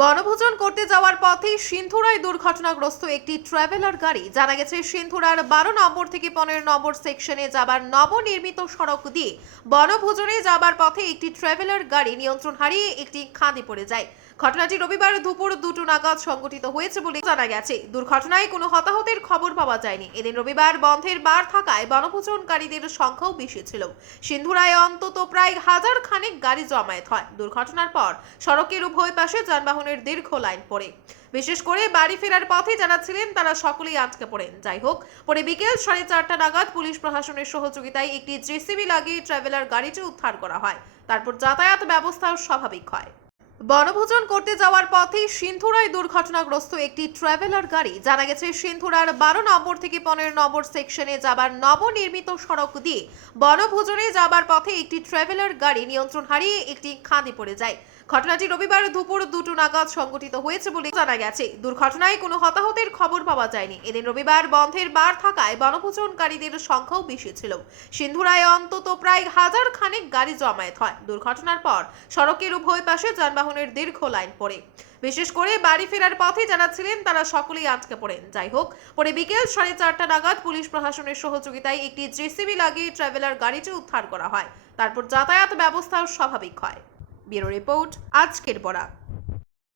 বনভোজন করতে যাওয়ার পথে সিন্ধুরায় দুর্ঘটনাগ্রস্ত একটি ট্রাভেলার গাড়ি, জানা গেছে সিন্ধুরার বারো নম্বর থেকে পনেরো নম্বর সেকশনে যাবার নবনির্মিত সড়ক দিয়ে বনভোজনে যাবার পথে একটি ট্রাভেলার গাড়ি নিয়ন্ত্রণ হারিয়ে একটি খাদে পড়ে যায়। ঘটনাটি রবিবার দুপুর দুটো নাগাদ সংঘটিত হয়েছে বলে জানা গেছে। দুর্ঘটনায় কোনো হতাহতের খবর পাওয়া যায়নি। এদিন রবিবার বন্ধের বার থাকায় বনভোজনকারীদের সংখ্যাও বেশি ছিল। সিন্ধুরায় অন্তত প্রায় হাজার খানেক গাড়ি জমায়েত হয়। দুর্ঘটনার পর সড়কের উভয় পাশে যানবাহনের দীর্ঘ লাইন পড়ে। বিশেষ করে বাড়ি ফেরার পথে যারা ছিলেন তারা সকলেই আটকে পড়েন। যাই হোক, পরে বিকেল সাড়ে চারটা নাগাদ পুলিশ প্রশাসনের সহযোগিতায় একটি জেসিবি লাগিয়ে ট্রাভেলার গাড়িটি উদ্ধার করা হয়। তারপর যাতায়াত ব্যবস্থাও স্বাভাবিক হয়। বনভোজন করতে যাওয়ার পথে সিন্ধুরায় দুর্ঘটনাগ্রস্ত একটি ট্রাভেলার গাড়ি, জানা গেছে সিন্ধুরার বারো নম্বর থেকে পনেরো নম্বর সেকশনে যাবার নবনির্মিত সড়ক দিয়ে বনভোজনে যাবার পথে একটি ট্রাভেলার গাড়ি নিয়ন্ত্রণ হারিয়ে একটি খাদে পড়ে যায়। ঘটনাটি রবিবার দুপুর দুটো নাগাদ সংঘটিত হয়েছে বলে জানা গেছে। দুর্ঘটনায় কোনো হতাহতের খবর পাওয়া যায়নি। এদিন রবিবার বন্ধের বার থাকায় বনভোজনকারীদের সংখ্যাও বেশি ছিল। সিন্ধুরায় অন্তত প্রায় হাজার খানেক গাড়ি জমায়েত হয়। দুর্ঘটনার পর সড়কের উভয় পাশে যানবাহনের দীর্ঘ লাইন পড়ে। বিশেষ করে বাড়ি ফেরার পথে যারা ছিলেন তারা সকলেই আটকে পড়েন। যাই হোক, পরে বিকেল সাড়ে চারটা নাগাদ পুলিশ প্রশাসনের সহযোগিতায় একটি জেসিবি লাগিয়ে ট্রাভেলার গাড়িটি উদ্ধার করা হয়। তারপর যাতায়াত ব্যবস্থাও স্বাভাবিক হয়। ব্যুরো রিপোর্ট, আজকের পড়া